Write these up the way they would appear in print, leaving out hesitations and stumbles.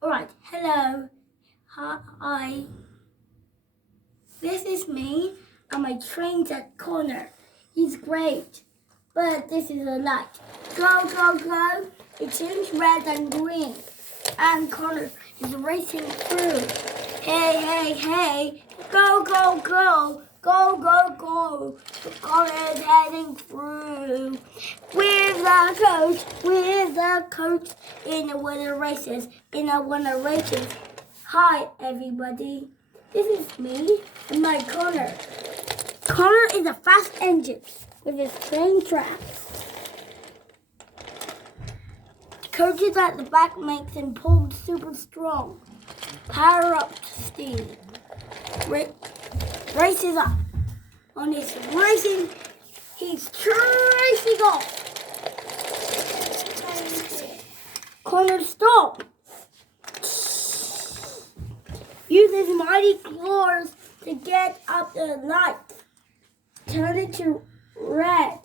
Alright, hello. Hi. This is me and my train's at Connor. He's great. But this is a light. Go, go, go. It turns red and green. And Connor is racing through. Hey, hey, hey. Go, go, go. Go, go, go. Connor is heading through. With the coach in the winter races. Hi, everybody. This is me and my Connor. Connor is a fast engine with his train tracks. Coaches at the back makes him pull super strong. Power up to steam. Races up. On his racing, he's racing off. Connor, stop. Use his mighty claws to get up the light. Turn it to red.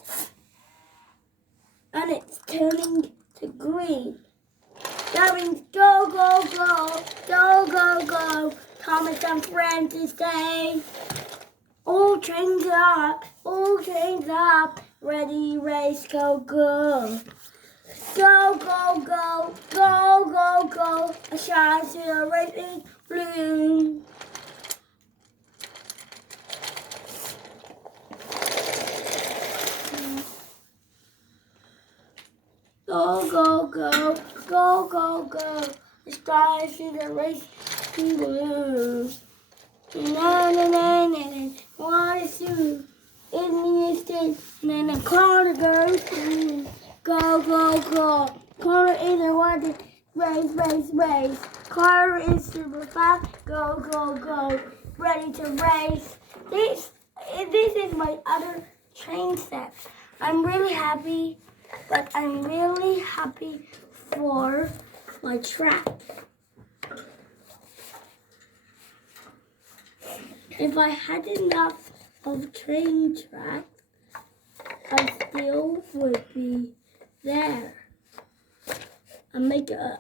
And it's turning to green. That means go, go, go, go, go, go. Thomas and friends to say. All trains up, ready, race, go, go. Go, go, go, go, go, go. A shine to the racing blue. Go, go, go, go, go, go. The sky to the racing blue. Na na na na na. What is you? In the instant, and then the car goes through. Go, go, go. Car is a water. Race, race, race. Car is super fast. Go, go, go. Ready to race. This is my other train set. I'm really happy, but I'm really happy for my track. If I had enough of train tracks, I still would be there and make a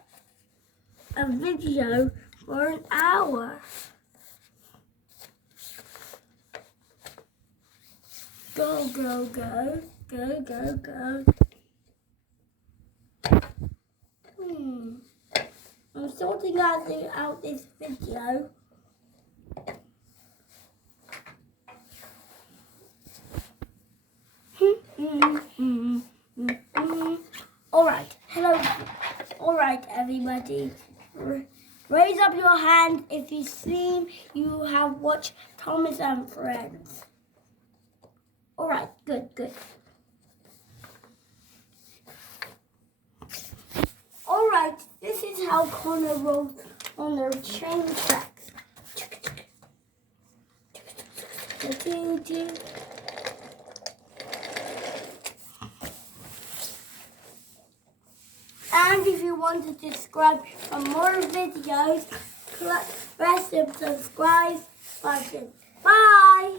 video for an hour. Go, go, go, go, go, go. I'm sorting out this video. Alright, hello. Alright, everybody. Raise up your hand if you've seen you have watched Thomas and Friends. Alright, good, good. Alright, this is how Connor rolls on their train tracks. And if you want to subscribe for more videos, press the subscribe button. Bye!